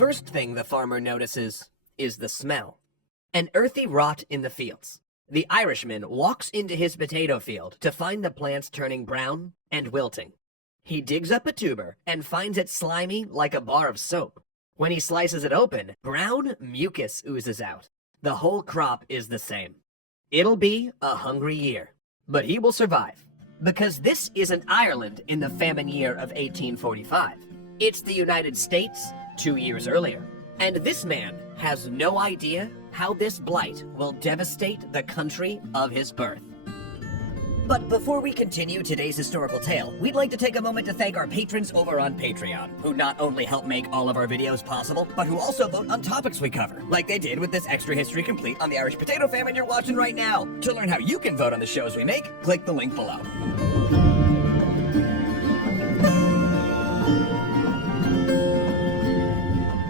first thing the farmer notices is the smell. An earthy rot in the fields. The Irishman walks into his potato field to find the plants turning brown and wilting. He digs up a tuber and finds it slimy like a bar of soap. When he slices it open, brown mucus oozes out. The whole crop is the same. It'll be a hungry year, but he will survive. Because this isn't Ireland in the famine year of 1845. It's the United States 2 years earlier. And this man has no idea how this blight will devastate the country of his birth. But before we continue today's historical tale, we'd like to take a moment to thank our patrons over on Patreon, who not only help make all of our videos possible, but who also vote on topics we cover, like they did with this extra history complete on the Irish potato famine you're watching right now. To learn how you can vote on the shows we make, click the link below.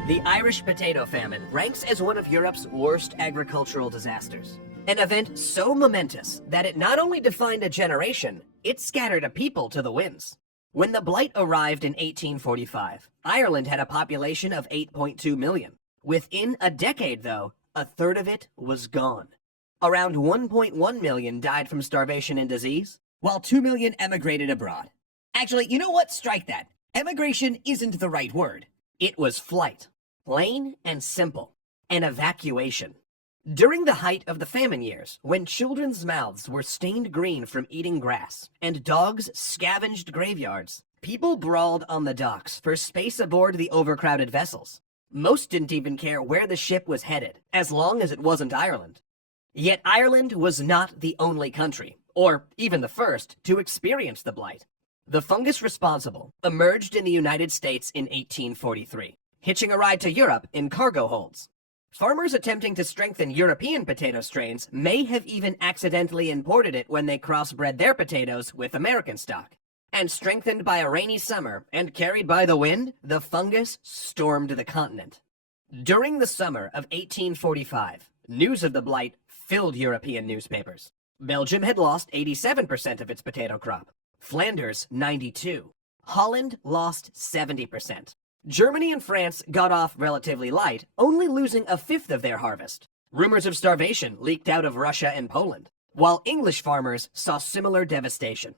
The Irish potato famine ranks as one of Europe's worst agricultural disasters. An event so momentous that it not only defined a generation, it scattered a people to the winds. When the blight arrived in 1845, Ireland had a population of 8.2 million. Within a decade, though, a third of it was gone. Around 1.1 million died from starvation and disease, while 2 million emigrated abroad. Actually, you know what? Strike that. Emigration isn't the right word. It was flight. Plain and simple. An evacuation. During the height of the famine years, when children's mouths were stained green from eating grass, and dogs scavenged graveyards, people brawled on the docks for space aboard the overcrowded vessels. Most didn't even care where the ship was headed, as long as it wasn't Ireland. Yet Ireland was not the only country, or even the first, to experience the blight. The fungus responsible emerged in the United States in 1843, hitching a ride to Europe in cargo holds. Farmers attempting to strengthen European potato strains may have even accidentally imported it when they crossbred their potatoes with American stock. And strengthened by a rainy summer and carried by the wind, the fungus stormed the continent. During the summer of 1845, news of the blight filled European newspapers. Belgium had lost 87% of its potato crop. Flanders, 92%. Holland lost 70%. Germany and France got off relatively light, only losing a fifth of their harvest. Rumors of starvation leaked out of Russia and Poland, while English farmers saw similar devastation.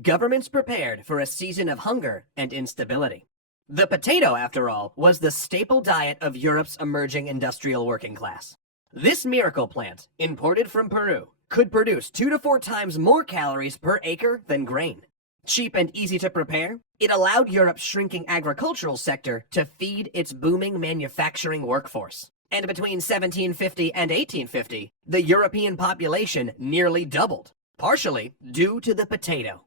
Governments prepared for a season of hunger and instability. The potato, after all, was the staple diet of Europe's emerging industrial working class. This miracle plant, imported from Peru, could produce 2 to 4 times more calories per acre than grain. Cheap and easy to prepare, it allowed Europe's shrinking agricultural sector to feed its booming manufacturing workforce. And between 1750 and 1850, the European population nearly doubled, partially due to the potato.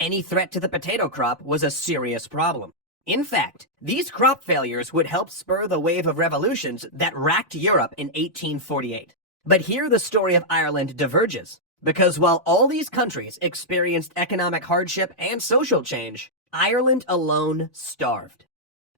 Any threat to the potato crop was a serious problem. In fact, these crop failures would help spur the wave of revolutions that racked Europe in 1848. But here the story of Ireland diverges. Because while all these countries experienced economic hardship and social change, Ireland alone starved.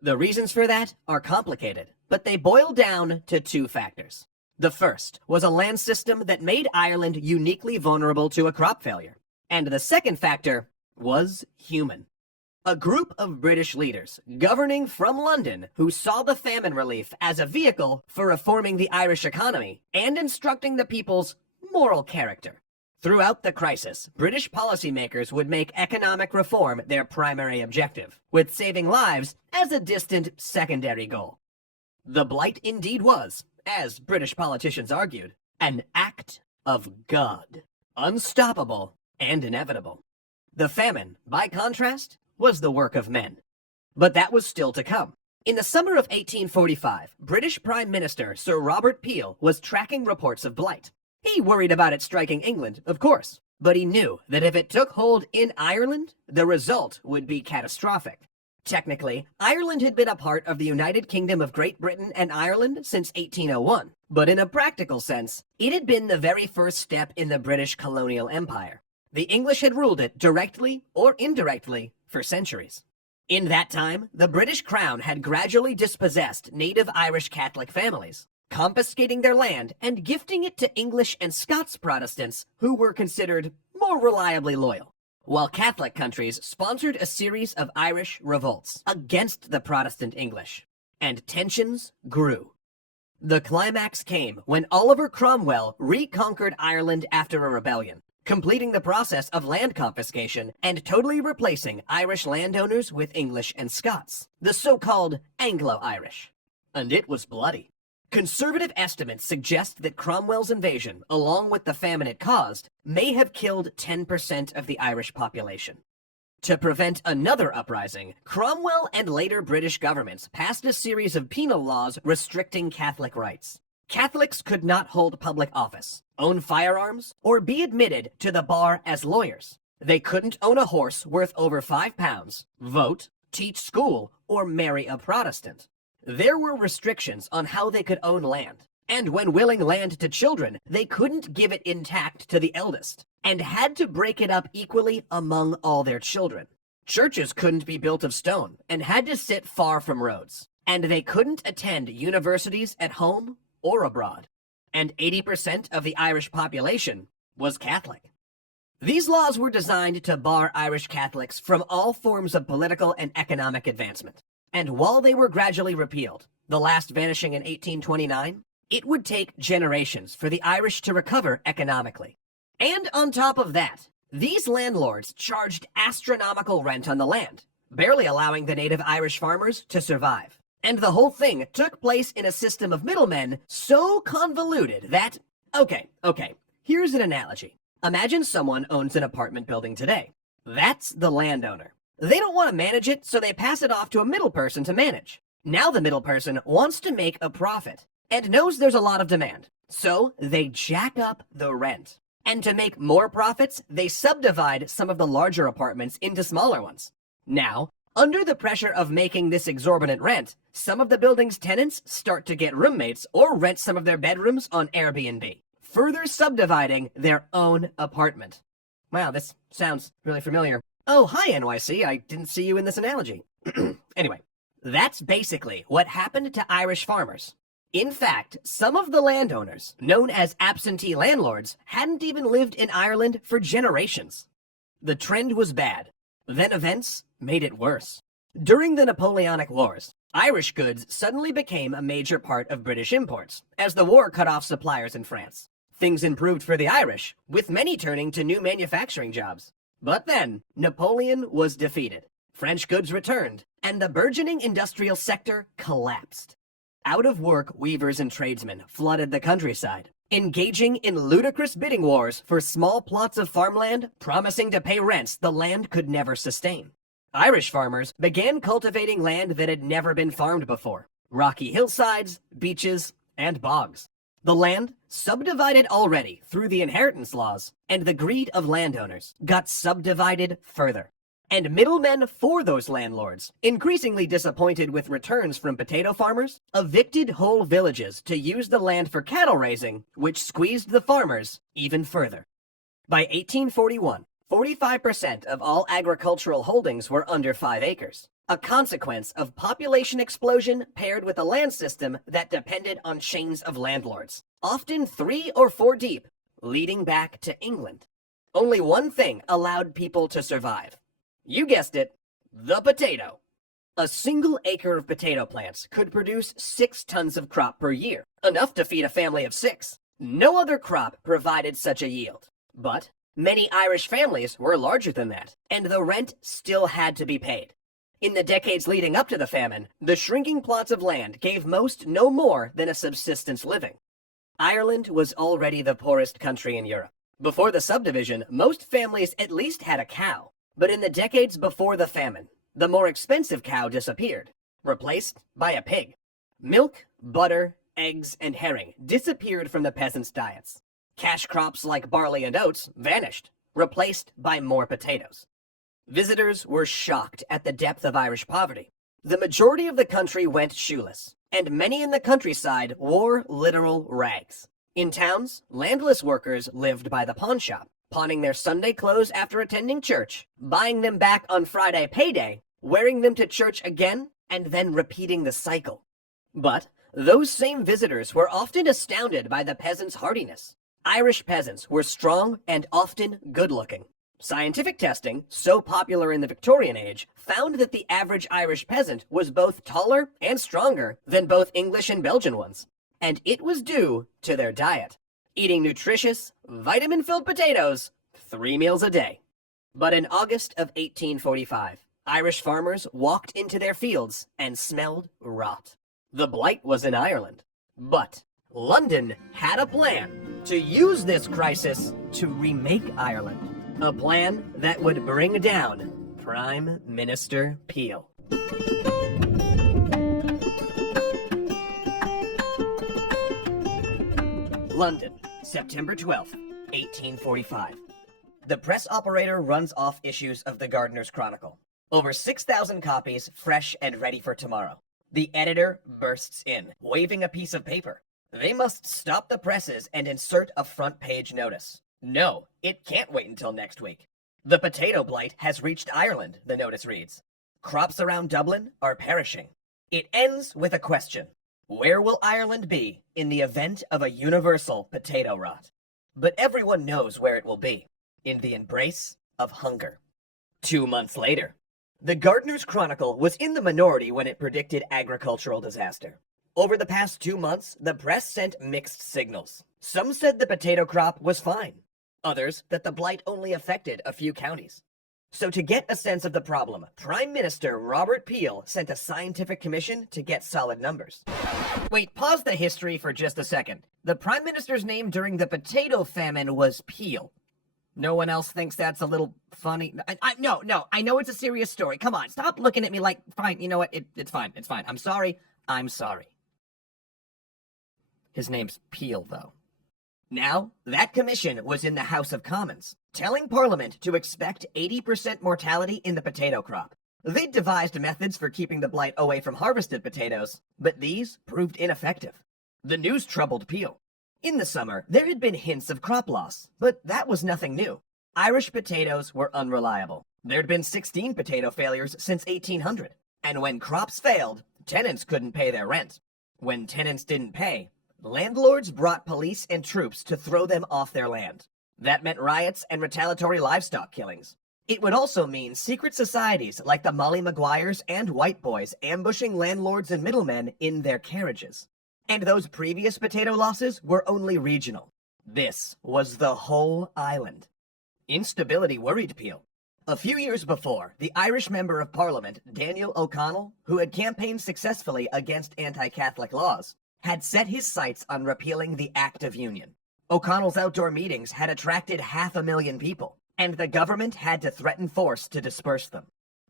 The reasons for that are complicated, but they boil down to 2 factors. The first was a land system that made Ireland uniquely vulnerable to a crop failure. And the second factor was human. A group of British leaders governing from London who saw the famine relief as a vehicle for reforming the Irish economy and instructing the people's moral character. Throughout the crisis, British policymakers would make economic reform their primary objective, with saving lives as a distant secondary goal. The blight indeed was, as British politicians argued, an act of God, unstoppable and inevitable. The famine, by contrast, was the work of men. But that was still to come. In the summer of 1845, British Prime Minister Sir Robert Peel was tracking reports of blight. He worried about it striking England, of course, but he knew that if it took hold in Ireland, the result would be catastrophic. Technically, Ireland had been a part of the United Kingdom of Great Britain and Ireland since 1801, but in a practical sense, it had been the very first step in the British colonial empire. The English had ruled it directly or indirectly for centuries. In that time, the British Crown had gradually dispossessed native Irish Catholic families, confiscating their land and gifting it to English and Scots Protestants who were considered more reliably loyal, while Catholic countries sponsored a series of Irish revolts against the Protestant English. and tensions grew. The climax came when Oliver Cromwell reconquered Ireland after a rebellion, completing the process of land confiscation and totally replacing Irish landowners with English and Scots, the so-called Anglo-Irish. And it was bloody. Conservative estimates suggest that Cromwell's invasion, along with the famine it caused, may have killed 10% of the Irish population. To prevent another uprising, Cromwell and later British governments passed a series of penal laws restricting Catholic rights. Catholics could not hold public office, own firearms, or be admitted to the bar as lawyers. They couldn't own a horse worth over £5, vote, teach school, or marry a Protestant. There were restrictions on how they could own land, and when willing land to children, they couldn't give it intact to the eldest, and had to break it up equally among all their children. Churches couldn't be built of stone, and had to sit far from roads, and they couldn't attend universities at home or abroad. And 80% of the Irish population was Catholic. These laws were designed to bar Irish Catholics from all forms of political and economic advancement. And while they were gradually repealed, the last vanishing in 1829, it would take generations for the Irish to recover economically. And on top of that, these landlords charged astronomical rent on the land, barely allowing the native Irish farmers to survive. And the whole thing took place in a system of middlemen so convoluted that... Okay, here's an analogy. Imagine someone owns an apartment building today. That's the landowner. They don't want to manage it, so they pass it off to a middle person to manage. Now the middle person wants to make a profit and knows there's a lot of demand, so they jack up the rent. And to make more profits, they subdivide some of the larger apartments into smaller ones. Now, under the pressure of making this exorbitant rent, some of the building's tenants start to get roommates or rent some of their bedrooms on Airbnb, further subdividing their own apartment. Wow, this sounds really familiar. Oh, hi, NYC. I didn't see you in this analogy. Anyway, that's basically what happened to Irish farmers. In fact, some of the landowners, known as absentee landlords, hadn't even lived in Ireland for generations. The trend was bad. Then events made it worse. During the Napoleonic Wars, Irish goods suddenly became a major part of British imports, as the war cut off suppliers in France. Things improved for the Irish, with many turning to new manufacturing jobs. But then, Napoleon was defeated. French goods returned, and the burgeoning industrial sector collapsed. Out-of-work weavers and tradesmen flooded the countryside, engaging in ludicrous bidding wars for small plots of farmland, promising to pay rents the land could never sustain. Irish farmers began cultivating land that had never been farmed before: rocky hillsides, beaches, and bogs. The land, subdivided already through the inheritance laws and the greed of landowners, got subdivided further. And middlemen for those landlords, increasingly disappointed with returns from potato farmers, evicted whole villages to use the land for cattle raising, which squeezed the farmers even further. By 1841, 45% of all agricultural holdings were under 5 acres, a consequence of population explosion paired with a land system that depended on chains of landlords, often 3 or 4 deep, leading back to England. Only one thing allowed people to survive. You guessed it, the potato. A single acre of potato plants could produce 6 tons of crop per year, enough to feed a family of 6. No other crop provided such a yield. But many Irish families were larger than that, and the rent still had to be paid. In the decades leading up to the famine, the shrinking plots of land gave most no more than a subsistence living. Ireland was already the poorest country in Europe. Before the subdivision, most families at least had a cow. But in the decades before the famine, the more expensive cow disappeared, replaced by a pig. Milk, butter, eggs, and herring disappeared from the peasants' diets. Cash crops like barley and oats vanished, replaced by more potatoes. Visitors were shocked at the depth of Irish poverty. The majority of the country went shoeless, and many in the countryside wore literal rags. In towns, landless workers lived by the pawn shop, pawning their Sunday clothes after attending church, buying them back on Friday payday, wearing them to church again, and then repeating the cycle. But those same visitors were often astounded by the peasants' hardiness. Irish peasants were strong and often good-looking. Scientific testing, so popular in the Victorian age, found that the average Irish peasant was both taller and stronger than both English and Belgian ones. And it was due to their diet, eating nutritious, vitamin-filled potatoes 3 meals a day. But in August of 1845, Irish farmers walked into their fields and smelled rot. The blight was in Ireland, but London had a plan to use this crisis to remake Ireland. A plan that would bring down Prime Minister Peel. London, September 12th, 1845. The press operator runs off issues of the Gardener's Chronicle. Over 6,000 copies, fresh and ready for tomorrow. The editor bursts in, waving a piece of paper. They must stop the presses and insert a front-page notice. No, it can't wait until next week. The potato blight has reached Ireland, the notice reads. Crops around Dublin are perishing. It ends with a question. Where will Ireland be in the event of a universal potato rot? But everyone knows where it will be. In the embrace of hunger. 2 months later, the Gardener's Chronicle was in the minority when it predicted agricultural disaster. Over the past 2 months, the press sent mixed signals. Some said the potato crop was fine. Others that the blight only affected a few counties. So to get a sense of the problem, Prime Minister Robert Peel sent a scientific commission to get solid numbers. Wait, pause the history for just a second. The Prime Minister's name during the potato famine was Peel. No one else thinks that's a little funny? No, I know it's a serious story. Come on, stop looking at me like, fine, you know what, it's fine. I'm sorry. His name's Peel, though. Now, that commission was in the House of Commons, telling Parliament to expect 80% mortality in the potato crop. They'd devised methods for keeping the blight away from harvested potatoes, but these proved ineffective. The news troubled Peel. In the summer, there had been hints of crop loss, but that was nothing new. Irish potatoes were unreliable. There'd been 16 potato failures since 1800, and when crops failed, tenants couldn't pay their rent. When tenants didn't pay, landlords brought police and troops to throw them off their land. That meant riots and retaliatory livestock killings. It would also mean secret societies like the Molly Maguires and White Boys ambushing landlords and middlemen in their carriages. And those previous potato losses were only regional. This was the whole island. Instability worried Peel. A few years before, the Irish Member of Parliament, Daniel O'Connell, who had campaigned successfully against anti-Catholic laws, had set his sights on repealing the Act of Union. O'Connell's outdoor meetings had attracted 500,000 people, and the government had to threaten force to disperse them.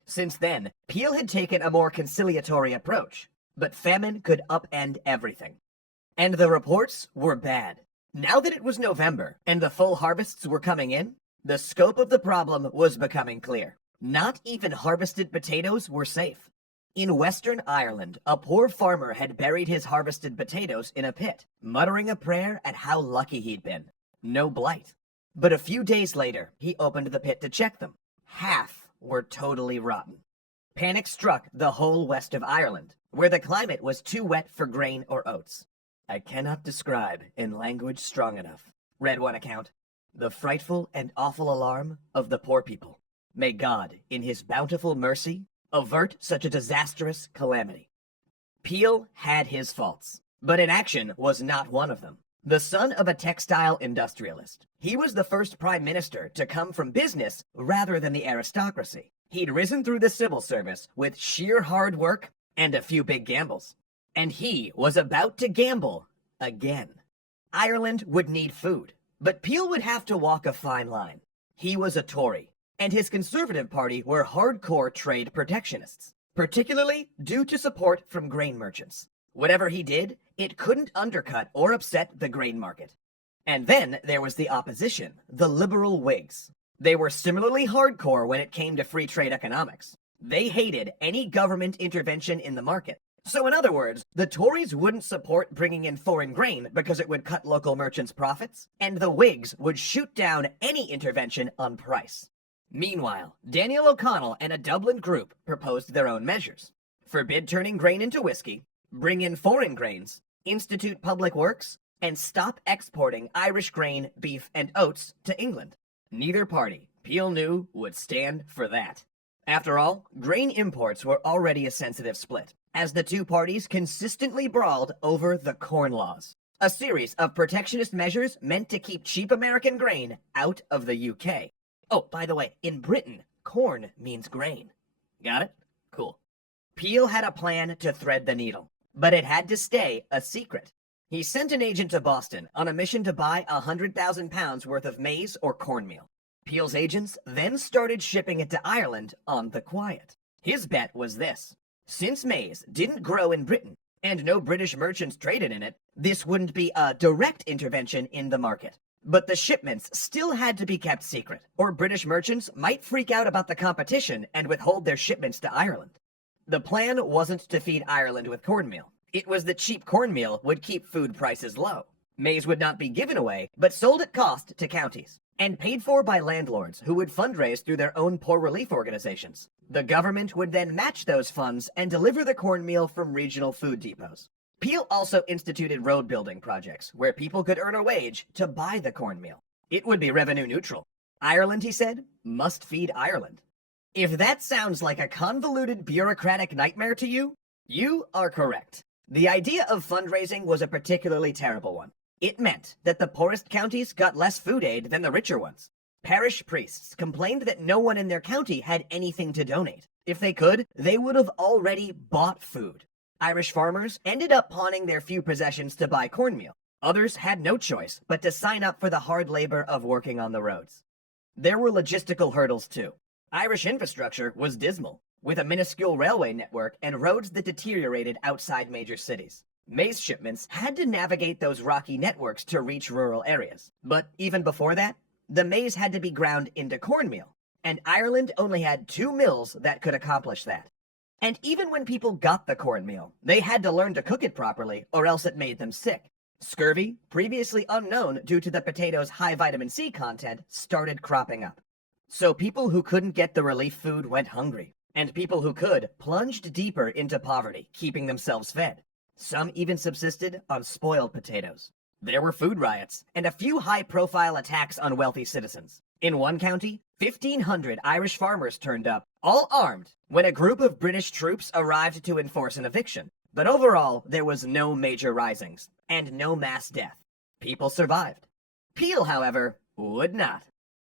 Since then, Peel had taken a more conciliatory approach, but famine could upend everything. And the reports were bad. Now that it was November, and the full harvests were coming in, the scope of the problem was becoming clear. Not even harvested potatoes were safe. In Western Ireland, a poor farmer had buried his harvested potatoes in a pit, muttering a prayer at how lucky he'd been. No blight. But a few days later, he opened the pit to check them. Half were totally rotten. Panic struck the whole west of Ireland, where the climate was too wet for grain or oats. I cannot describe in language strong enough, read one account, the frightful and awful alarm of the poor people. May God, in his bountiful mercy, avert such a disastrous calamity. Peel had his faults, but inaction was not one of them. The son of a textile industrialist, he was the first prime minister to come from business rather than the aristocracy. He'd risen through the civil service with sheer hard work and a few big gambles. And he was about to gamble again. Ireland would need food, but Peel would have to walk a fine line. He was a Tory, and his Conservative Party were hardcore trade protectionists, particularly due to support from grain merchants. Whatever he did, it couldn't undercut or upset the grain market. And then there was the opposition, the liberal Whigs. They were similarly hardcore when it came to free trade economics. They hated any government intervention in the market. So in other words, the Tories wouldn't support bringing in foreign grain because it would cut local merchants' profits, and the Whigs would shoot down any intervention on price. Meanwhile, Daniel O'Connell and a Dublin group proposed their own measures. Forbid turning grain into whiskey, bring in foreign grains, institute public works, and stop exporting Irish grain, beef, and oats to England. Neither party Peel knew would stand for that. After all, grain imports were already a sensitive split, as the two parties consistently brawled over the Corn Laws, a series of protectionist measures meant to keep cheap American grain out of the UK. Oh, by the way, in Britain, corn means grain. Got it? Cool. Peel had a plan to thread the needle, but it had to stay a secret. He sent an agent to Boston on a mission to buy 100,000 pounds worth of maize or cornmeal. Peel's agents then started shipping it to Ireland on the quiet. His bet was this: since maize didn't grow in Britain and no British merchants traded in it, this wouldn't be a direct intervention in the market. But the shipments still had to be kept secret, or British merchants might freak out about the competition and withhold their shipments to Ireland. The plan wasn't to feed Ireland with cornmeal. It was that cheap cornmeal would keep food prices low. Maize would not be given away, but sold at cost to counties, and paid for by landlords who would fundraise through their own poor relief organizations. The government would then match those funds and deliver the cornmeal from regional food depots. Peel also instituted road building projects where people could earn a wage to buy the cornmeal. It would be revenue neutral. Ireland, he said, must feed Ireland. If that sounds like a convoluted bureaucratic nightmare to you, you are correct. The idea of fundraising was a particularly terrible one. It meant that the poorest counties got less food aid than the richer ones. Parish priests complained that no one in their county had anything to donate. If they could, they would have already bought food. Irish farmers ended up pawning their few possessions to buy cornmeal. Others had no choice but to sign up for the hard labor of working on the roads. There were logistical hurdles too. Irish infrastructure was dismal, with a minuscule railway network and roads that deteriorated outside major cities. Maize shipments had to navigate those rocky networks to reach rural areas. But even before that, the maize had to be ground into cornmeal, and Ireland only had 2 mills that could accomplish that. And even when people got the cornmeal, they had to learn to cook it properly, or else it made them sick. Scurvy, previously unknown due to the potato's high vitamin C content, started cropping up. So people who couldn't get the relief food went hungry, and people who could plunged deeper into poverty, keeping themselves fed. Some even subsisted on spoiled potatoes. There were food riots and a few high-profile attacks on wealthy citizens. In one county, 1,500 Irish farmers turned up, all armed, when a group of British troops arrived to enforce an eviction. But overall, there was no major risings, and no mass death. People survived. Peel, however, would not,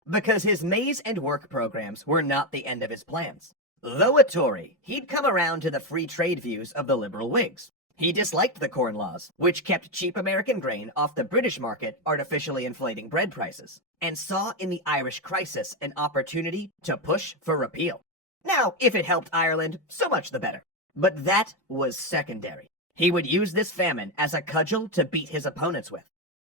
because his maize and work programs were not the end of his plans. Though a Tory, he'd come around to the free trade views of the liberal Whigs. He disliked the Corn Laws, which kept cheap American grain off the British market, artificially inflating bread prices, and saw in the Irish crisis an opportunity to push for repeal. Now, if it helped Ireland, so much the better. But that was secondary. He would use this famine as a cudgel to beat his opponents with.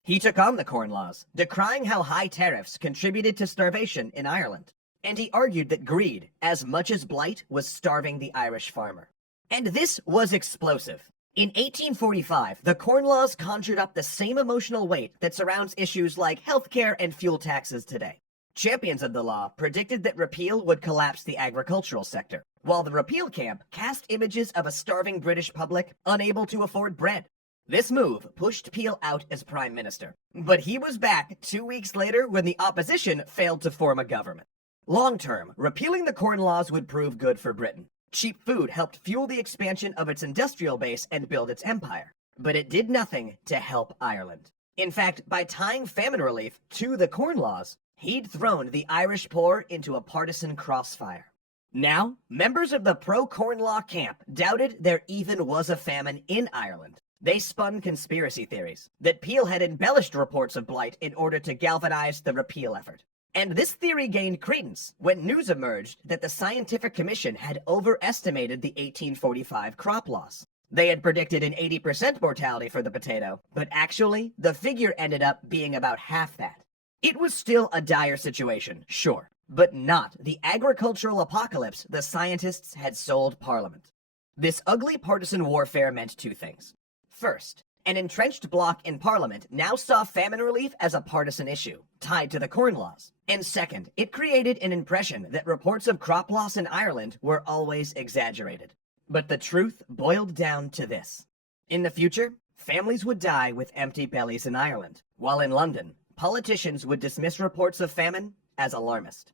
He took on the Corn Laws, decrying how high tariffs contributed to starvation in Ireland. And he argued that greed, as much as blight, was starving the Irish farmer. And this was explosive. In 1845, the Corn Laws conjured up the same emotional weight that surrounds issues like healthcare and fuel taxes today. Champions of the law predicted that repeal would collapse the agricultural sector, while the repeal camp cast images of a starving British public unable to afford bread. This move pushed Peel out as prime minister, but he was back 2 weeks later when the opposition failed to form a government. Long-term, repealing the Corn Laws would prove good for Britain. Cheap food helped fuel the expansion of its industrial base and build its empire, but it did nothing to help Ireland. In fact, by tying famine relief to the Corn Laws, he'd thrown the Irish poor into a partisan crossfire. Now, members of the pro-Corn Law camp doubted there even was a famine in Ireland. They spun conspiracy theories that Peel had embellished reports of blight in order to galvanize the repeal effort. And this theory gained credence when news emerged that the Scientific Commission had overestimated the 1845 crop loss. They had predicted an 80% mortality for the potato, but actually, the figure ended up being about half that. It was still a dire situation, sure, but not the agricultural apocalypse the scientists had sold Parliament. This ugly partisan warfare meant 2 things. First, an entrenched bloc in Parliament now saw famine relief as a partisan issue, tied to the Corn Laws. And second, it created an impression that reports of crop loss in Ireland were always exaggerated. But the truth boiled down to this. In the future, families would die with empty bellies in Ireland, while in London, politicians would dismiss reports of famine as alarmist.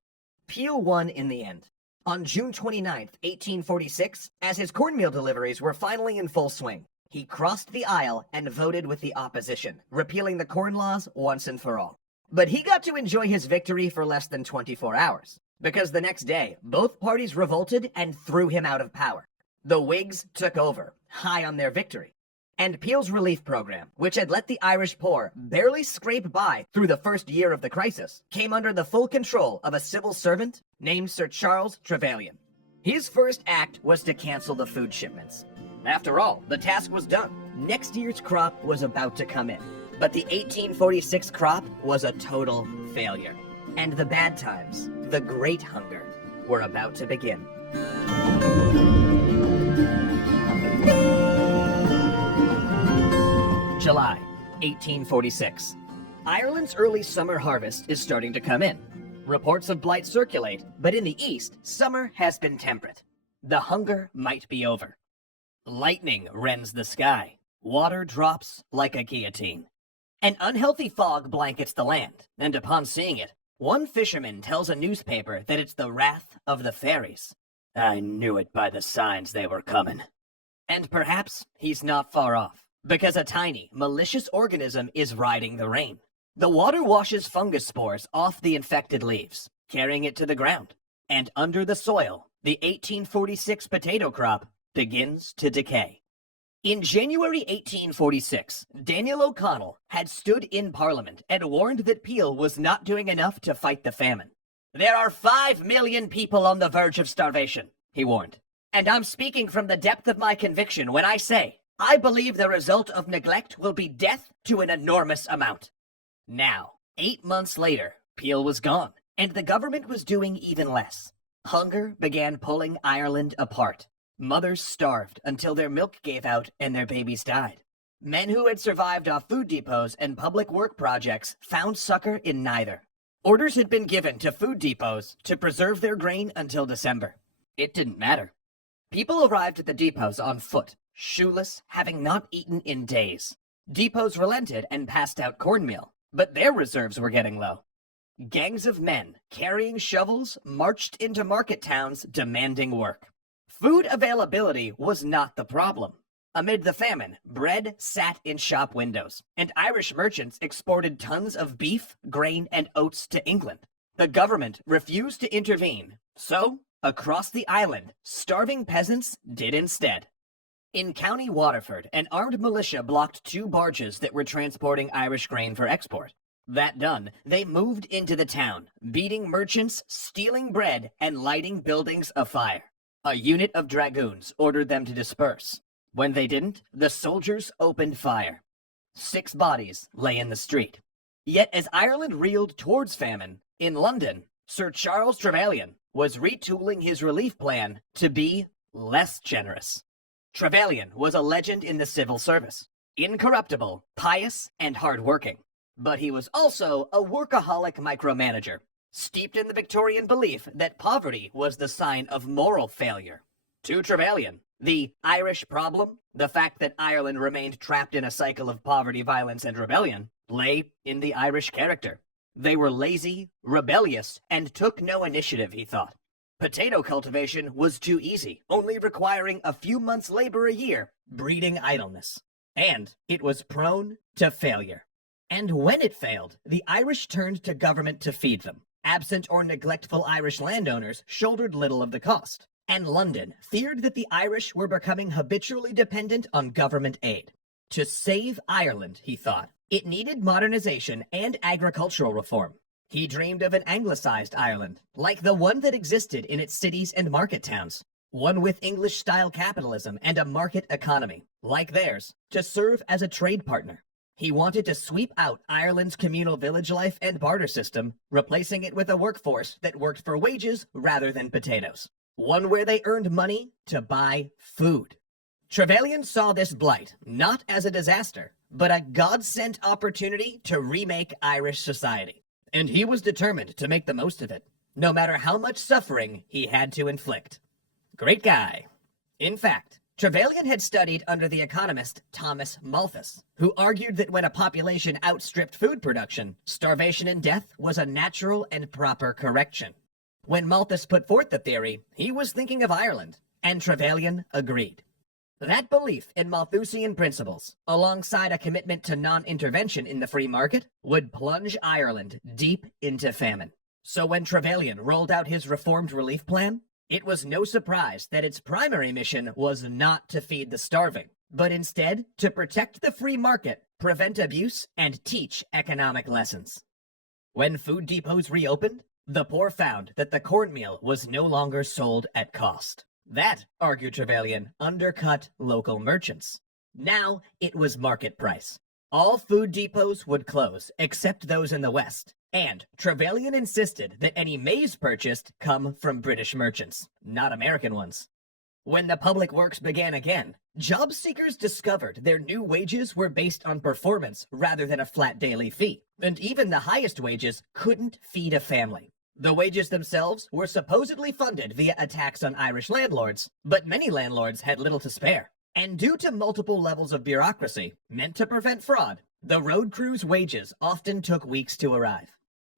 Peel won in the end. On June 29th, 1846, as his cornmeal deliveries were finally in full swing, he crossed the aisle and voted with the opposition, repealing the Corn Laws once and for all. But he got to enjoy his victory for less than 24 hours, because the next day, both parties revolted and threw him out of power. The Whigs took over, high on their victory. And Peel's relief program, which had let the Irish poor barely scrape by through the first year of the crisis, came under the full control of a civil servant named Sir Charles Trevelyan. His first act was to cancel the food shipments. After all, the task was done. Next year's crop was about to come in. But the 1846 crop was a total failure. And the bad times, the Great Hunger, were about to begin. July 1846. Ireland's early summer harvest is starting to come in. Reports of blight circulate, but in the east, summer has been temperate. The hunger might be over. Lightning rends the sky. Water drops like a guillotine. An unhealthy fog blankets the land, and upon seeing it, one fisherman tells a newspaper that it's the wrath of the fairies. I knew it by the signs they were coming. And perhaps he's not far off, because a tiny, malicious organism is riding the rain. The water washes fungus spores off the infected leaves, carrying it to the ground. And under the soil, the 1846 potato crop begins to decay. In January 1846, Daniel O'Connell had stood in Parliament and warned that Peel was not doing enough to fight the famine. There are 5 million people on the verge of starvation, he warned. And I'm speaking from the depth of my conviction when I say, I believe the result of neglect will be death to an enormous amount. Now, 8 months later, Peel was gone, and the government was doing even less. Hunger began pulling Ireland apart. Mothers starved until their milk gave out and their babies died. Men who had survived off food depots and public work projects found succor in neither. Orders had been given to food depots to preserve their grain until December. It didn't matter. People arrived at the depots on foot, shoeless, having not eaten in days. Depots relented and passed out cornmeal, but their reserves were getting low. Gangs of men carrying shovels marched into market towns demanding work. Food availability was not the problem. Amid the famine, bread sat in shop windows, and Irish merchants exported tons of beef, grain, and oats to England. The government refused to intervene, so, across the island, starving peasants did instead. In County Waterford, an armed militia blocked 2 barges that were transporting Irish grain for export. That done, they moved into the town, beating merchants, stealing bread, and lighting buildings afire. A unit of dragoons ordered them to disperse. When they didn't, the soldiers opened fire. 6 bodies lay in the street. Yet as Ireland reeled towards famine, in London, Sir Charles Trevelyan was retooling his relief plan to be less generous. Trevelyan was a legend in the civil service, incorruptible, pious, and hard-working. But he was also a workaholic micromanager, steeped in the Victorian belief that poverty was the sign of moral failure. To Trevelyan, the Irish problem, the fact that Ireland remained trapped in a cycle of poverty, violence, and rebellion, lay in the Irish character. They were lazy, rebellious, and took no initiative, he thought. Potato cultivation was too easy, only requiring a few months' labor a year, breeding idleness. And it was prone to failure. And when it failed, the Irish turned to government to feed them. Absent or neglectful Irish landowners shouldered little of the cost, and London feared that the Irish were becoming habitually dependent on government aid. To save Ireland, he thought, it needed modernization and agricultural reform. He dreamed of an anglicized Ireland, like the one that existed in its cities and market towns, one with English-style capitalism and a market economy, like theirs, to serve as a trade partner. He wanted to sweep out Ireland's communal village life and barter system, replacing it with a workforce that worked for wages rather than potatoes. One where they earned money to buy food. Trevelyan saw this blight not as a disaster, but a God-sent opportunity to remake Irish society. And he was determined to make the most of it, no matter how much suffering he had to inflict. Great guy. In fact, Trevelyan had studied under the economist Thomas Malthus, who argued that when a population outstripped food production, starvation and death was a natural and proper correction. When Malthus put forth the theory, he was thinking of Ireland, and Trevelyan agreed. That belief in Malthusian principles, alongside a commitment to non-intervention in the free market, would plunge Ireland deep into famine. So when Trevelyan rolled out his reformed relief plan, it was no surprise that its primary mission was not to feed the starving, but instead to protect the free market, prevent abuse, and teach economic lessons. When food depots reopened, the poor found that the cornmeal was no longer sold at cost. That, argued Trevelyan, undercut local merchants. Now it was market price. All food depots would close, except those in the West. And Trevelyan insisted that any maize purchased come from British merchants, not American ones. When the public works began again, job seekers discovered their new wages were based on performance rather than a flat daily fee, and even the highest wages couldn't feed a family. The wages themselves were supposedly funded via a tax on Irish landlords, but many landlords had little to spare. And due to multiple levels of bureaucracy, meant to prevent fraud, the road crew's wages often took weeks to arrive.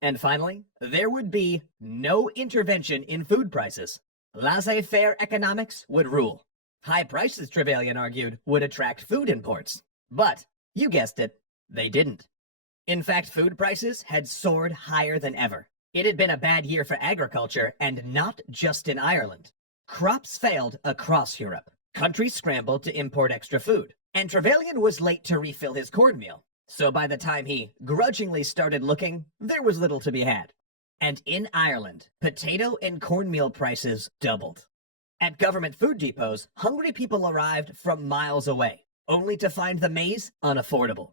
And finally, there would be no intervention in food prices. Laissez-faire economics would rule. High prices, Trevelyan argued, would attract food imports. But, you guessed it, they didn't. In fact, food prices had soared higher than ever. It had been a bad year for agriculture, and not just in Ireland. Crops failed across Europe. Countries scrambled to import extra food. And Trevelyan was late to refill his cornmeal. So by the time he grudgingly started looking, there was little to be had. And in Ireland, potato and cornmeal prices doubled. At government food depots, hungry people arrived from miles away, only to find the maize unaffordable.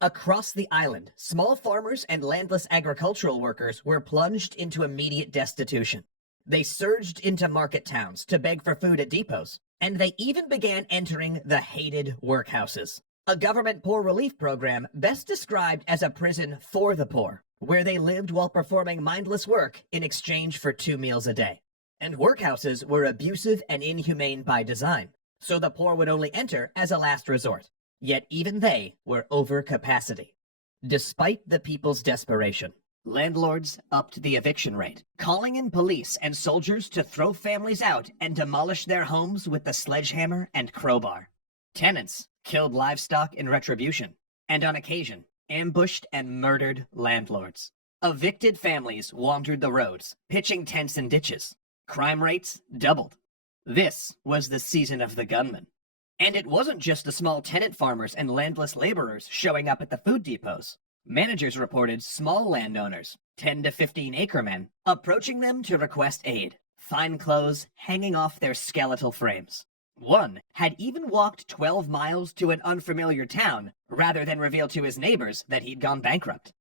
Across the island, small farmers and landless agricultural workers were plunged into immediate destitution. They surged into market towns to beg for food at depots, and they even began entering the hated workhouses, a government poor relief program best described as a prison for the poor, where they lived while performing mindless work in exchange for 2 meals a day. And workhouses were abusive and inhumane by design, so the poor would only enter as a last resort. Yet even they were over capacity. Despite the people's desperation, landlords upped the eviction rate, calling in police and soldiers to throw families out and demolish their homes with the sledgehammer and crowbar. Tenants killed livestock in retribution, and on occasion, ambushed and murdered landlords. Evicted families wandered the roads, pitching tents in ditches. Crime rates doubled. This was the season of the gunman. And it wasn't just the small tenant farmers and landless laborers showing up at the food depots. Managers reported small landowners, 10 to 15 acremen, approaching them to request aid, fine clothes hanging off their skeletal frames. One had even walked 12 miles to an unfamiliar town rather than reveal to his neighbors that he'd gone bankrupt.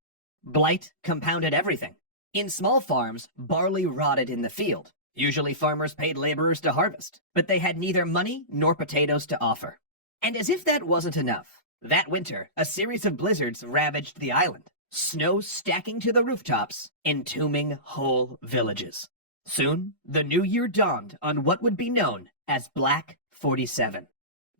Blight compounded everything. In small farms, barley rotted in the field. Usually farmers paid laborers to harvest, but they had neither money nor potatoes to offer. And as if that wasn't enough, that winter, a series of blizzards ravaged the island, snow stacking to the rooftops, entombing whole villages. Soon, the new year dawned on what would be known as Black 47.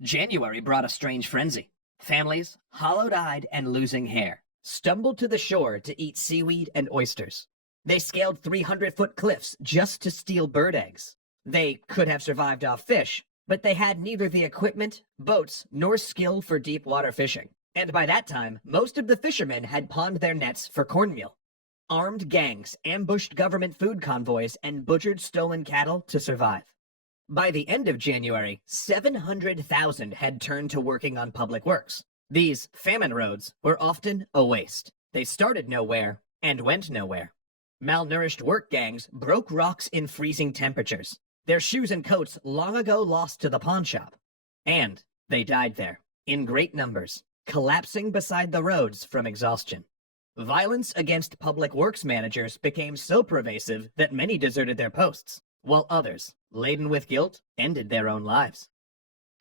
January brought a strange frenzy. Families, hollow-eyed and losing hair, stumbled to the shore to eat seaweed and oysters. They scaled 300-foot cliffs just to steal bird eggs. They could have survived off fish, but they had neither the equipment, boats, nor skill for deep water fishing. And by that time, most of the fishermen had pawned their nets for cornmeal. Armed gangs ambushed government food convoys and butchered stolen cattle to survive. By the end of January, 700,000 had turned to working on public works. These famine roads were often a waste. They started nowhere and went nowhere. Malnourished work gangs broke rocks in freezing temperatures. Their shoes and coats long ago lost to the pawn shop. And they died there, in great numbers, collapsing beside the roads from exhaustion. Violence against public works managers became so pervasive that many deserted their posts, while others, laden with guilt, ended their own lives.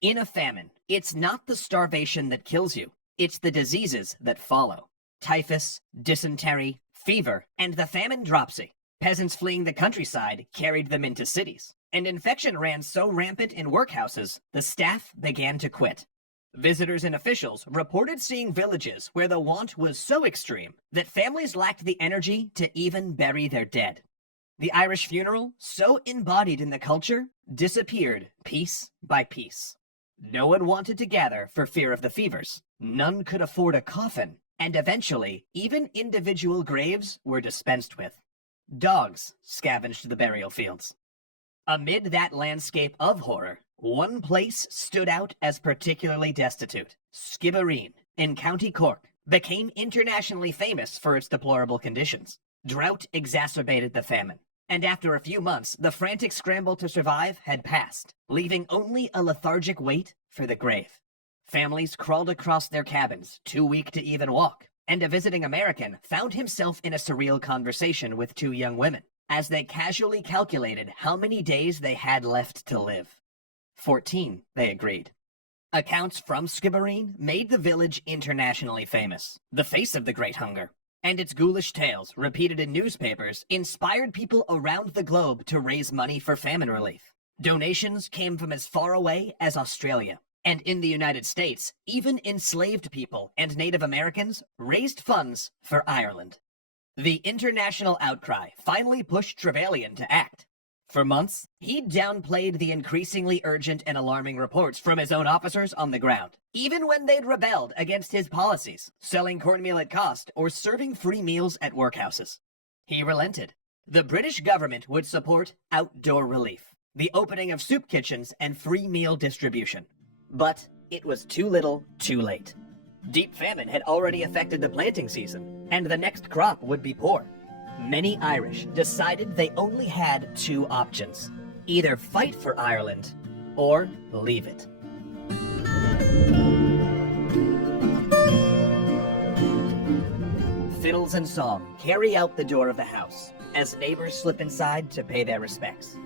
In a famine, it's not the starvation that kills you, it's the diseases that follow. Typhus, dysentery, fever, and the famine dropsy. Peasants fleeing the countryside carried them into cities, and infection ran so rampant in workhouses, the staff began to quit. Visitors and officials reported seeing villages where the want was so extreme that families lacked the energy to even bury their dead. The Irish funeral, so embodied in the culture, disappeared piece by piece. No one wanted to gather for fear of the fevers. None could afford a coffin, and eventually, even individual graves were dispensed with. Dogs scavenged the burial fields. Amid that landscape of horror, one place stood out as particularly destitute. Skibbereen, in County Cork, became internationally famous for its deplorable conditions. Drought exacerbated the famine, and after a few months, the frantic scramble to survive had passed, leaving only a lethargic wait for the grave. Families crawled across their cabins, too weak to even walk, and a visiting American found himself in a surreal conversation with two young women, as they casually calculated how many days they had left to live. 14, they agreed. Accounts from Skibbereen made the village internationally famous, the face of the Great Hunger, and its ghoulish tales, repeated in newspapers, inspired people around the globe to raise money for famine relief. Donations came from as far away as Australia, and in the United States, even enslaved people and Native Americans raised funds for Ireland. The international outcry finally pushed Trevelyan to act. For months, he downplayed the increasingly urgent and alarming reports from his own officers on the ground, even when they'd rebelled against his policies, selling cornmeal at cost or serving free meals at workhouses. He relented. The British government would support outdoor relief, the opening of soup kitchens and free meal distribution. But it was too little, too late. Deep famine had already affected the planting season, and the next crop would be poor. Many Irish decided they only had two options: either fight for Ireland or leave it. Fiddles and song carry out the door of the house as neighbors slip inside to pay their respects.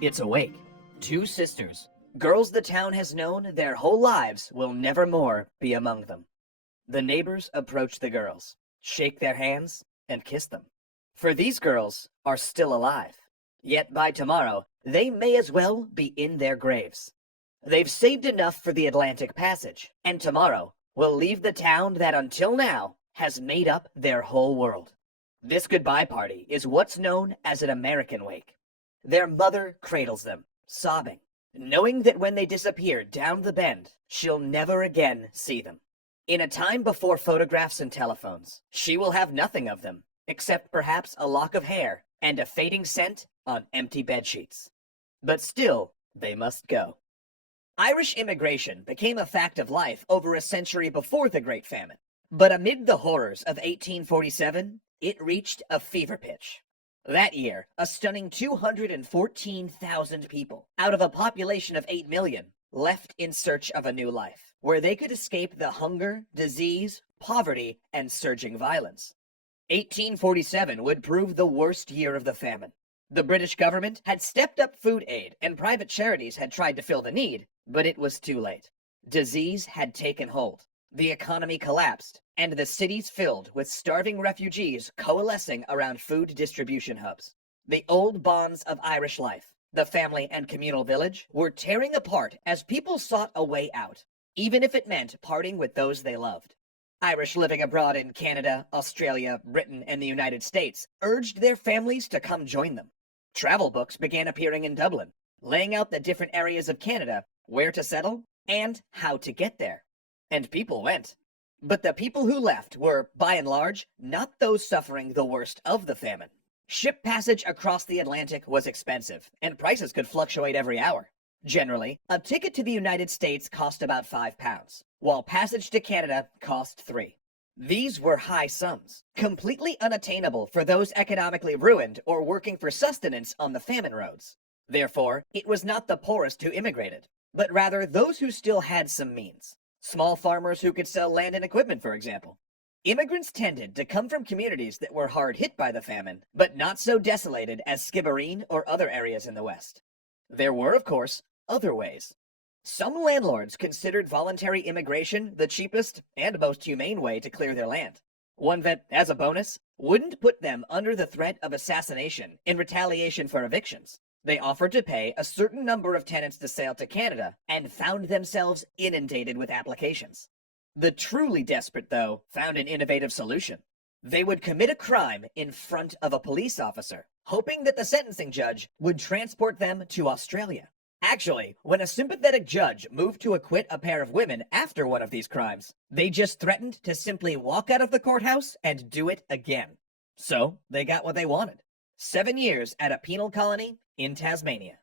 It's awake. Two sisters, girls the town has known their whole lives, will never more be among them. The neighbors approach the girls, shake their hands, and kiss them. For these girls are still alive, yet by tomorrow they may as well be in their graves. They've saved enough for the Atlantic Passage, and tomorrow will leave the town that until now has made up their whole world. This goodbye party is what's known as an American wake. Their mother cradles them, sobbing, knowing that when they disappear down the bend, she'll never again see them. In a time before photographs and telephones, she will have nothing of them, except perhaps a lock of hair and a fading scent on empty bedsheets. But still, they must go. Irish immigration became a fact of life over a century before the Great Famine. But amid the horrors of 1847, it reached a fever pitch. That year, a stunning 214,000 people, out of a population of 8 million, left in search of a new life, where they could escape the hunger, disease, poverty, and surging violence. 1847 would prove the worst year of the famine. The British government had stepped up food aid, and private charities had tried to fill the need, but it was too late. Disease had taken hold. The economy collapsed, and the cities filled with starving refugees coalescing around food distribution hubs. The old bonds of Irish life, the family and communal village, were tearing apart as people sought a way out, even if it meant parting with those they loved. Irish living abroad in Canada, Australia, Britain, and the United States urged their families to come join them. Travel books began appearing in Dublin, laying out the different areas of Canada, where to settle, and how to get there. And people went. But the people who left were, by and large, not those suffering the worst of the famine. Ship passage across the Atlantic was expensive, and prices could fluctuate every hour. Generally, a ticket to the United States cost about £5, while passage to Canada cost $3. These were high sums, completely unattainable for those economically ruined or working for sustenance on the famine roads. Therefore, it was not the poorest who immigrated, but rather those who still had some means. Small farmers who could sell land and equipment, for example. Immigrants tended to come from communities that were hard hit by the famine, but not so desolated as Skibbereen or other areas in the West. There were, of course, other ways. Some landlords considered voluntary immigration the cheapest and most humane way to clear their land. One that, as a bonus, wouldn't put them under the threat of assassination in retaliation for evictions. They offered to pay a certain number of tenants to sail to Canada and found themselves inundated with applications. The truly desperate, though, found an innovative solution. They would commit a crime in front of a police officer, hoping that the sentencing judge would transport them to Australia. Actually, when a sympathetic judge moved to acquit a pair of women after one of these crimes, they just threatened to simply walk out of the courthouse and do it again. So, they got what they wanted. 7 years at a penal colony in Tasmania.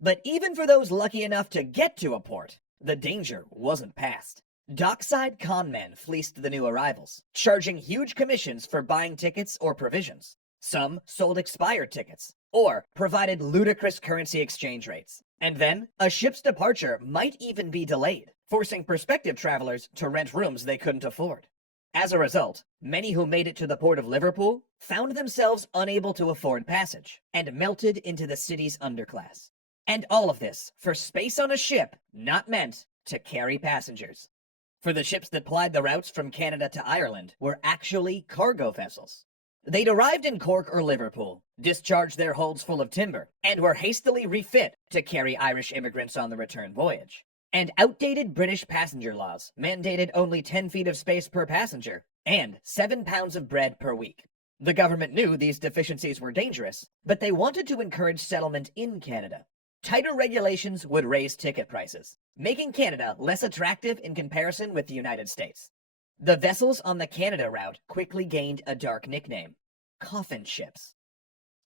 But even for those lucky enough to get to a port, the danger wasn't past. Dockside con men fleeced the new arrivals, charging huge commissions for buying tickets or provisions. Some sold expired tickets, or provided ludicrous currency exchange rates. And then, a ship's departure might even be delayed, forcing prospective travelers to rent rooms they couldn't afford. As a result, many who made it to the port of Liverpool found themselves unable to afford passage, and melted into the city's underclass. And all of this for space on a ship not meant to carry passengers. For the ships that plied the routes from Canada to Ireland were actually cargo vessels. They'd arrived in Cork or Liverpool, discharged their holds full of timber, and were hastily refit to carry Irish immigrants on the return voyage. And outdated British passenger laws mandated only 10 feet of space per passenger and 7 pounds of bread per week. The government knew these deficiencies were dangerous, but they wanted to encourage settlement in Canada. Tighter regulations would raise ticket prices, making Canada less attractive in comparison with the United States. The vessels on the Canada route quickly gained a dark nickname: coffin ships.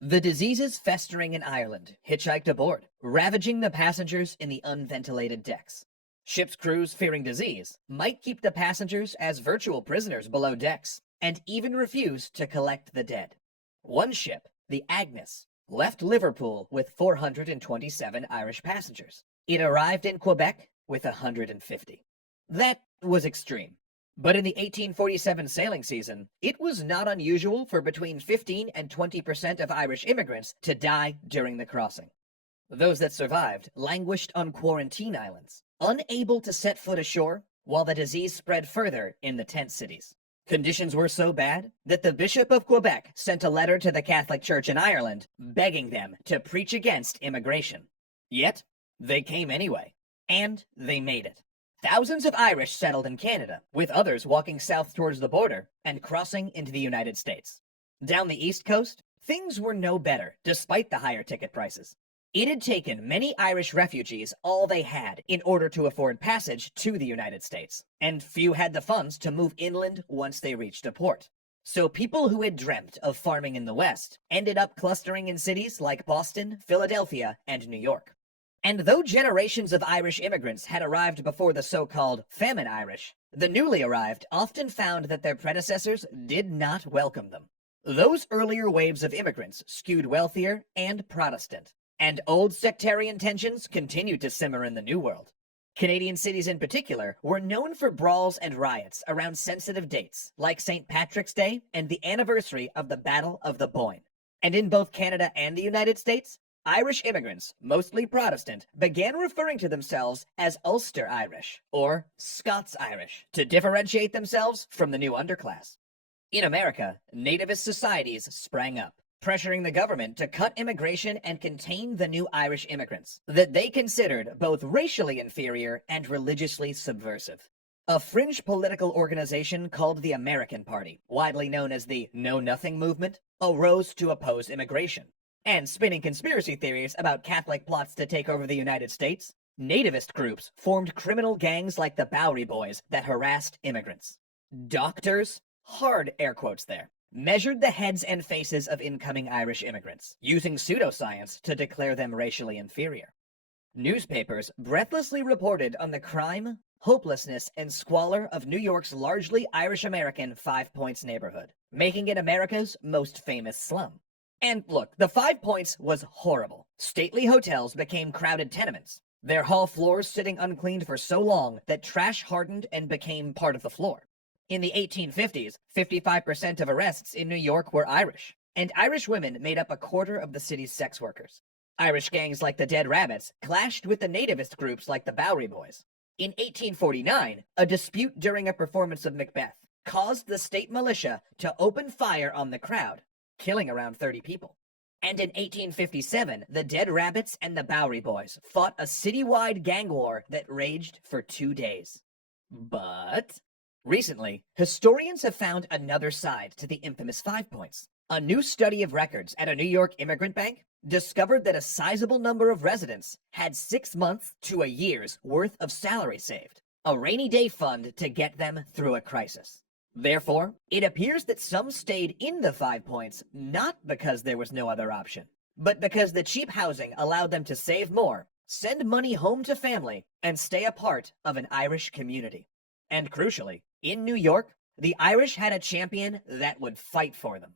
The diseases festering in Ireland hitchhiked aboard, ravaging the passengers in the unventilated decks. Ship's crews, fearing disease, might keep the passengers as virtual prisoners below decks, and even refuse to collect the dead. One ship, the Agnes, left Liverpool with 427 Irish passengers. It arrived in Quebec with 150. That was extreme. But in the 1847 sailing season, it was not unusual for between 15 and 20% of Irish immigrants to die during the crossing. Those that survived languished on quarantine islands, unable to set foot ashore, while the disease spread further in the tent cities. Conditions were so bad that the Bishop of Quebec sent a letter to the Catholic Church in Ireland begging them to preach against immigration. Yet, they came anyway, and they made it. Thousands of Irish settled in Canada, with others walking south towards the border and crossing into the United States. Down the East Coast, things were no better, despite the higher ticket prices. It had taken many Irish refugees all they had in order to afford passage to the United States, and few had the funds to move inland once they reached a port. So people who had dreamt of farming in the West ended up clustering in cities like Boston, Philadelphia, and New York. And though generations of Irish immigrants had arrived before the so-called famine Irish, the newly arrived often found that their predecessors did not welcome them. Those earlier waves of immigrants skewed wealthier and Protestant, and old sectarian tensions continued to simmer in the New World. Canadian cities in particular were known for brawls and riots around sensitive dates, like St. Patrick's Day and the anniversary of the Battle of the Boyne. And in both Canada and the United States, Irish immigrants, mostly Protestant, began referring to themselves as Ulster Irish, or Scots Irish, to differentiate themselves from the new underclass. In America, nativist societies sprang up, pressuring the government to cut immigration and contain the new Irish immigrants that they considered both racially inferior and religiously subversive. A fringe political organization called the American Party, widely known as the Know Nothing movement, arose to oppose immigration. And spinning conspiracy theories about Catholic plots to take over the United States, nativist groups formed criminal gangs like the Bowery Boys that harassed immigrants. Doctors, hard air quotes there, measured the heads and faces of incoming Irish immigrants, using pseudoscience to declare them racially inferior. Newspapers breathlessly reported on the crime, hopelessness, and squalor of New York's largely Irish-American Five Points neighborhood, making it America's most famous slum. And look, the 5 Points was horrible. Stately hotels became crowded tenements, their hall floors sitting uncleaned for so long that trash hardened and became part of the floor. In the 1850s, 55% of arrests in New York were Irish, and Irish women made up a quarter of the city's sex workers. Irish gangs like the Dead Rabbits clashed with the nativist groups like the Bowery Boys. In 1849, a dispute during a performance of Macbeth caused the state militia to open fire on the crowd, killing around 30 people. And in 1857, the Dead Rabbits and the Bowery Boys fought a citywide gang war that raged for 2 days. But recently, historians have found another side to the infamous 5 Points. A new study of records at a New York immigrant bank discovered that a sizable number of residents had 6 months to a year's worth of salary saved, a rainy day fund to get them through a crisis. Therefore, it appears that some stayed in the 5 Points not because there was no other option, but because the cheap housing allowed them to save more, send money home to family, and stay a part of an Irish community. And crucially, in New York, the Irish had a champion that would fight for them.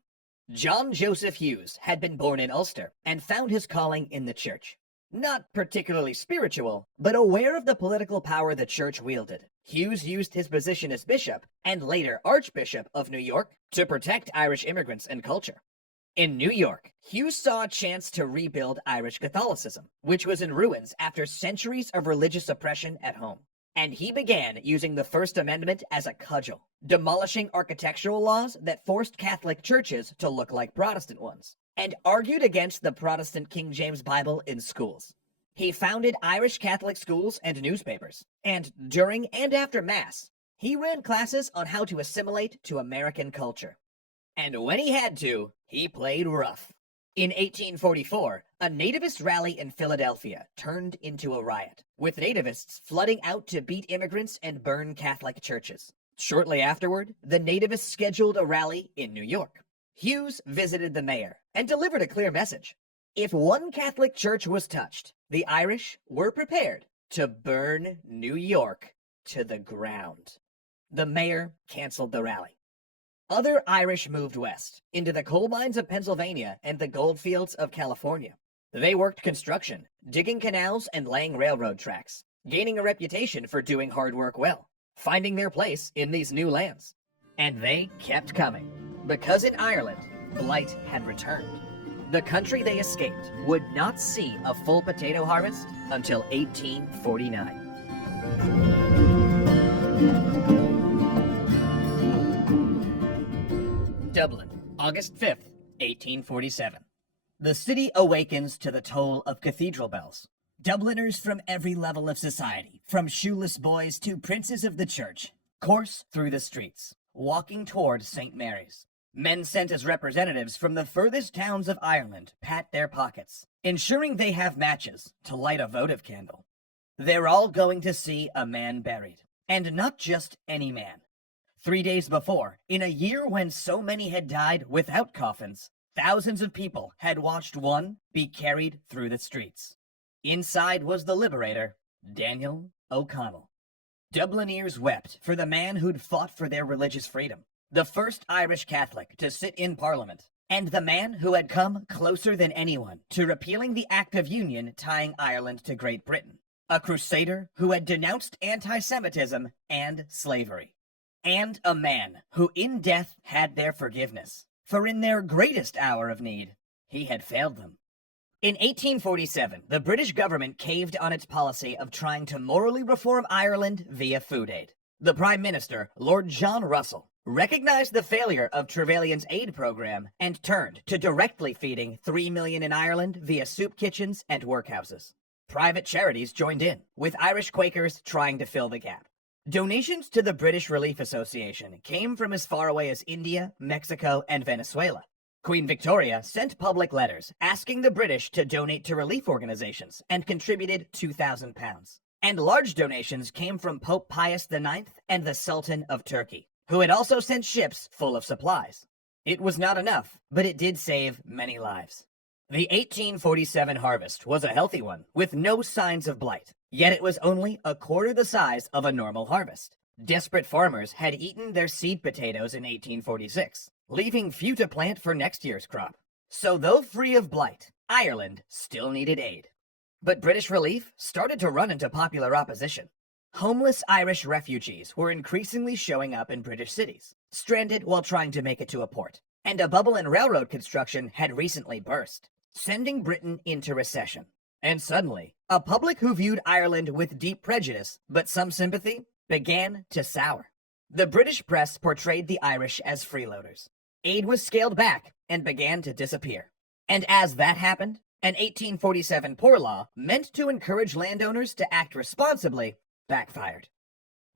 John Joseph Hughes had been born in Ulster and found his calling in the church. Not particularly spiritual, but aware of the political power the church wielded, Hughes used his position as bishop, and later Archbishop of New York, to protect Irish immigrants and culture. In New York, Hughes saw a chance to rebuild Irish Catholicism, which was in ruins after centuries of religious oppression at home. And he began using the First Amendment as a cudgel, demolishing architectural laws that forced Catholic churches to look like Protestant ones, and argued against the Protestant King James Bible in schools. He founded Irish Catholic schools and newspapers, and during and after Mass, he ran classes on how to assimilate to American culture. And when he had to, he played rough. In 1844, a nativist rally in Philadelphia turned into a riot, with nativists flooding out to beat immigrants and burn Catholic churches. Shortly afterward, the nativists scheduled a rally in New York. Hughes visited the mayor and delivered a clear message. If one Catholic church was touched, the Irish were prepared to burn New York to the ground. The mayor canceled the rally. Other Irish moved west, into the coal mines of Pennsylvania and the gold fields of California. They worked construction, digging canals and laying railroad tracks, gaining a reputation for doing hard work well, finding their place in these new lands. And they kept coming, because in Ireland, blight had returned. The country they escaped would not see a full potato harvest until 1849. Dublin, August 5th, 1847. The city awakens to the toll of cathedral bells. Dubliners from every level of society, from shoeless boys to princes of the church, course through the streets, walking toward St. Mary's. Men sent as representatives from the furthest towns of Ireland pat their pockets, ensuring they have matches to light a votive candle. They're all going to see a man buried, and not just any man. 3 days before, in a year when so many had died without coffins, thousands of people had watched one be carried through the streets. Inside was the liberator, Daniel O'Connell. Dublineers wept for the man who'd fought for their religious freedom, the first Irish Catholic to sit in Parliament, and the man who had come closer than anyone to repealing the Act of Union tying Ireland to Great Britain, a crusader who had denounced anti-Semitism and slavery. And a man who in death had their forgiveness, for in their greatest hour of need, he had failed them. In 1847, the British government caved on its policy of trying to morally reform Ireland via food aid. The Prime Minister, Lord John Russell, recognized the failure of Trevelyan's aid program and turned to directly feeding 3 million in Ireland via soup kitchens and workhouses. Private charities joined in, with Irish Quakers trying to fill the gap. Donations to the British Relief Association came from as far away as India, Mexico, and Venezuela. Queen Victoria sent public letters asking the British to donate to relief organizations and contributed £2,000. And large donations came from Pope Pius IX and the Sultan of Turkey, who had also sent ships full of supplies. It was not enough, but it did save many lives. The 1847 harvest was a healthy one, with no signs of blight. Yet it was only a quarter the size of a normal harvest. Desperate farmers had eaten their seed potatoes in 1846, leaving few to plant for next year's crop. So though free of blight, Ireland still needed aid. But British relief started to run into popular opposition. Homeless Irish refugees were increasingly showing up in British cities, stranded while trying to make it to a port. And a bubble in railroad construction had recently burst, sending Britain into recession. And suddenly, a public who viewed Ireland with deep prejudice, but some sympathy, began to sour. The British press portrayed the Irish as freeloaders. Aid was scaled back and began to disappear. And as that happened, an 1847 poor law meant to encourage landowners to act responsibly backfired.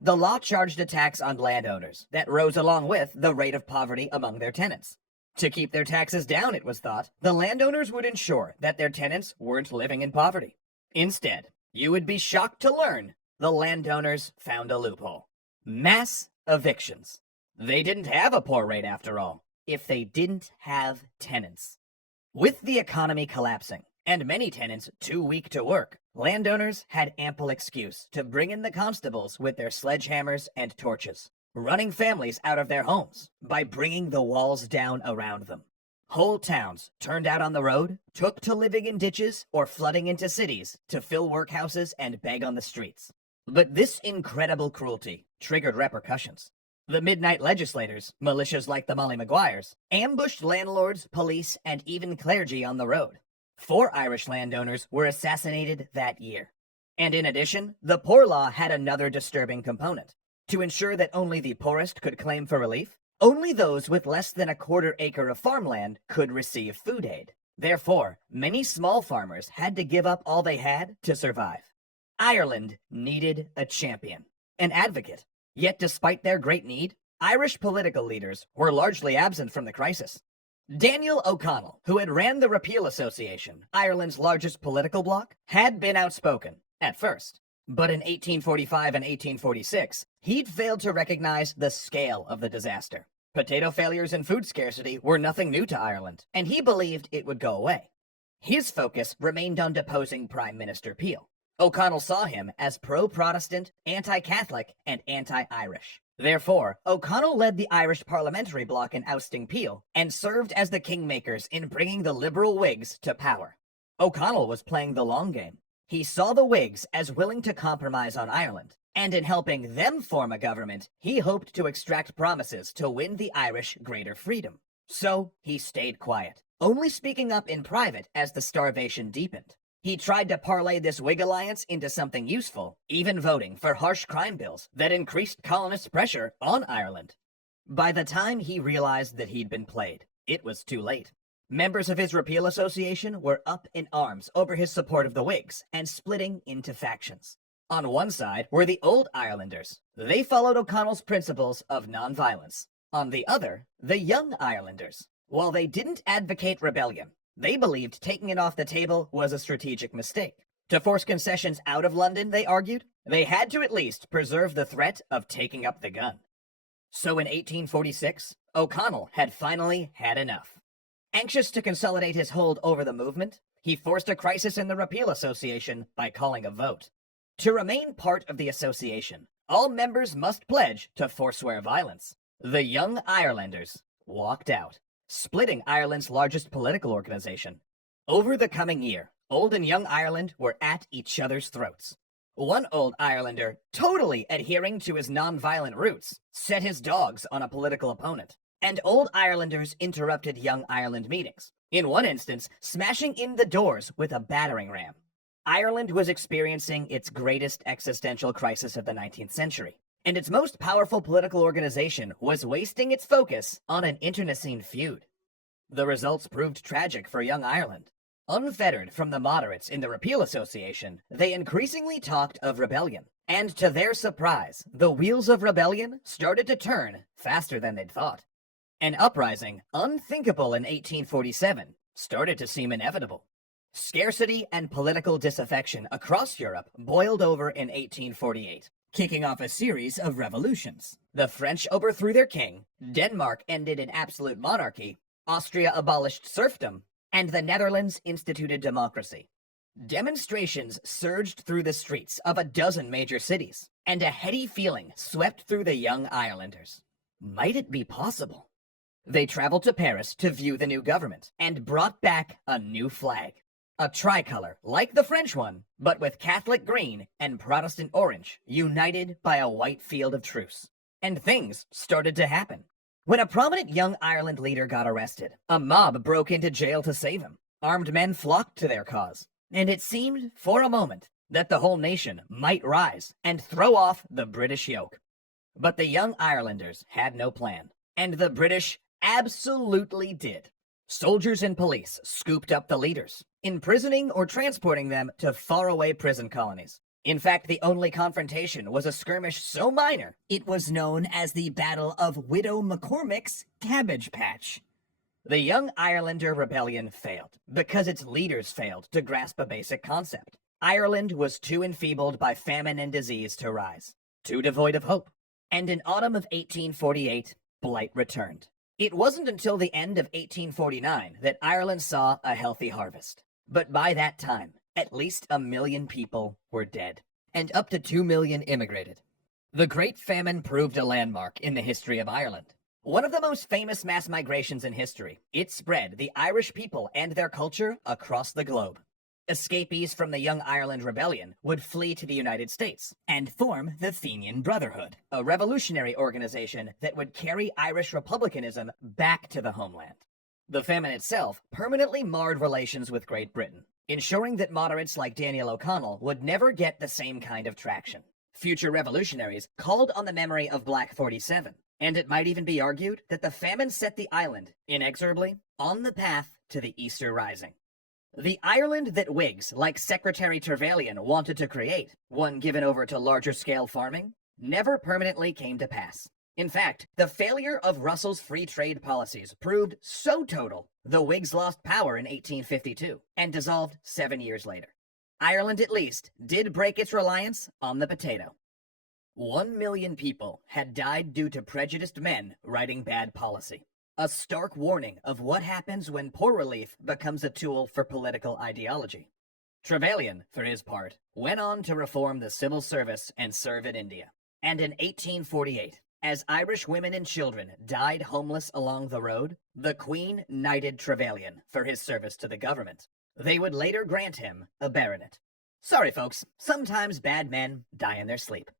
The law charged a tax on landowners that rose along with the rate of poverty among their tenants. To keep their taxes down, it was thought, the landowners would ensure that their tenants weren't living in poverty. Instead, you would be shocked to learn the landowners found a loophole. Mass evictions. They didn't have a poor rate after all, if they didn't have tenants. With the economy collapsing and many tenants too weak to work, landowners had ample excuse to bring in the constables with their sledgehammers and torches, running families out of their homes by bringing the walls down around them. Whole towns turned out on the road, took to living in ditches or flooding into cities to fill workhouses and beg on the streets. But this incredible cruelty triggered repercussions. The midnight legislators, militias like the Molly Maguires, ambushed landlords, police, and even clergy on the road. 4 Irish landowners were assassinated that year. And in addition, the Poor Law had another disturbing component. To ensure that only the poorest could claim for relief, only those with less than a quarter acre of farmland could receive food aid. Therefore, many small farmers had to give up all they had to survive. Ireland needed a champion, an advocate. Yet despite their great need, Irish political leaders were largely absent from the crisis. Daniel O'Connell, who had ran the Repeal Association, Ireland's largest political bloc, had been outspoken, at first. But in 1845 and 1846, he'd failed to recognize the scale of the disaster. Potato failures and food scarcity were nothing new to Ireland, and he believed it would go away. His focus remained on deposing Prime Minister Peel. O'Connell saw him as pro-Protestant, anti-Catholic, and anti-Irish. Therefore, O'Connell led the Irish parliamentary bloc in ousting Peel and served as the kingmakers in bringing the Liberal Whigs to power. O'Connell was playing the long game. He saw the Whigs as willing to compromise on Ireland, and in helping them form a government, he hoped to extract promises to win the Irish greater freedom. So he stayed quiet, only speaking up in private as the starvation deepened. He tried to parlay this Whig alliance into something useful, even voting for harsh crime bills that increased colonist pressure on Ireland. By the time he realized that he'd been played, it was too late. Members of his Repeal Association were up in arms over his support of the Whigs and splitting into factions. On one side were the Old Irelanders. They followed O'Connell's principles of nonviolence. On the other, the Young Irelanders. While they didn't advocate rebellion, they believed taking it off the table was a strategic mistake. To force concessions out of London, they argued, they had to at least preserve the threat of taking up the gun. So in 1846, O'Connell had finally had enough. Anxious to consolidate his hold over the movement, he forced a crisis in the Repeal Association by calling a vote. To remain part of the association, all members must pledge to forswear violence. The Young Irelanders walked out, splitting Ireland's largest political organization. Over the coming year, Old and Young Ireland were at each other's throats. One Old Irelander, totally adhering to his non-violent roots, set his dogs on a political opponent. And Old Irelanders interrupted Young Ireland meetings, in one instance smashing in the doors with a battering ram. Ireland was experiencing its greatest existential crisis of the 19th century, and its most powerful political organization was wasting its focus on an internecine feud. The results proved tragic for Young Ireland. Unfettered from the moderates in the Repeal Association, they increasingly talked of rebellion. And to their surprise, the wheels of rebellion started to turn faster than they'd thought. An uprising, unthinkable in 1847, started to seem inevitable. Scarcity and political disaffection across Europe boiled over in 1848, kicking off a series of revolutions. The French overthrew their king, Denmark ended in absolute monarchy, Austria abolished serfdom, and the Netherlands instituted democracy. Demonstrations surged through the streets of a dozen major cities, and a heady feeling swept through the Young Irelanders. Might it be possible? They traveled to Paris to view the new government and brought back a new flag. A tricolor like the French one, but with Catholic green and Protestant orange, united by a white field of truce. And things started to happen. When a prominent Young Ireland leader got arrested, a mob broke into jail to save him. Armed men flocked to their cause, and it seemed, for a moment, that the whole nation might rise and throw off the British yoke. But the Young Irelanders had no plan, and the British absolutely did. Soldiers and police scooped up the leaders, imprisoning or transporting them to faraway prison colonies. In fact, the only confrontation was a skirmish so minor, it was known as the Battle of Widow McCormick's Cabbage Patch. The Young Irelander Rebellion failed because its leaders failed to grasp a basic concept. Ireland was too enfeebled by famine and disease to rise, too devoid of hope. And in autumn of 1848, blight returned. It wasn't until the end of 1849 that Ireland saw a healthy harvest. But by that time, at least 1 million people were dead, and up to 2 million immigrated. The Great Famine proved a landmark in the history of Ireland. One of the most famous mass migrations in history, it spread the Irish people and their culture across the globe. Escapees from the Young Ireland Rebellion would flee to the United States and form the Fenian Brotherhood, a revolutionary organization that would carry Irish republicanism back to the homeland. The famine itself permanently marred relations with Great Britain, ensuring that moderates like Daniel O'Connell would never get the same kind of traction. Future revolutionaries called on the memory of Black 47, and it might even be argued that the famine set the island, inexorably, on the path to the Easter Rising. The Ireland that Whigs like Secretary Trevelyan wanted to create, one given over to larger-scale farming, never permanently came to pass. In fact, the failure of Russell's free trade policies proved so total, the Whigs lost power in 1852 and dissolved 7 years later. Ireland, at least, did break its reliance on the potato. 1 million people had died due to prejudiced men writing bad policy. A stark warning of what happens when poor relief becomes a tool for political ideology. Trevelyan, for his part, went on to reform the civil service and serve in India. And in 1848, as Irish women and children died homeless along the road, the Queen knighted Trevelyan for his service to the government. They would later grant him a baronet. Sorry folks, sometimes bad men die in their sleep.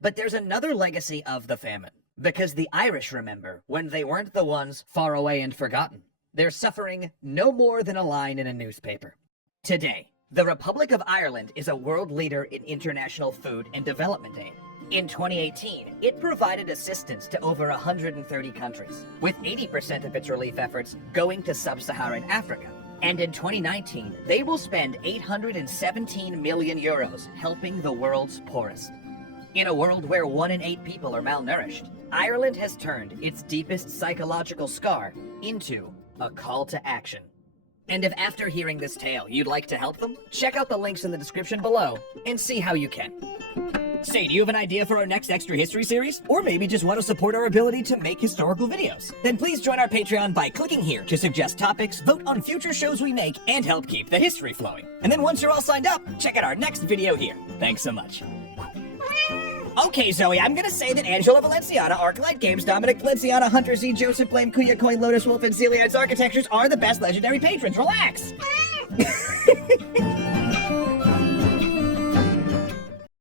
But there's another legacy of the famine. Because the Irish remember when they weren't the ones far away and forgotten. Their suffering no more than a line in a newspaper. Today, the Republic of Ireland is a world leader in international food and development aid. In 2018, it provided assistance to over 130 countries, with 80% of its relief efforts going to sub-Saharan Africa. And in 2019, they will spend 817 million euros helping the world's poorest. In a world where 1 in 8 people are malnourished, Ireland has turned its deepest psychological scar into a call to action. And if after hearing this tale you'd like to help them, check out the links in the description below and see how you can. Say, do you have an idea for our next Extra History series? Or maybe just want to support our ability to make historical videos? Then please join our Patreon by clicking here to suggest topics, vote on future shows we make, and help keep the history flowing. And then once you're all signed up, check out our next video here. Thanks so much. Okay, Zoe, I'm gonna say that Angela Valenciana, Arclight Games, Dominic Valenciana, Hunter Z, Joseph Blame, Kuya Coin, Lotus Wolf, and Celiad's Architectures are the best legendary patrons. Relax!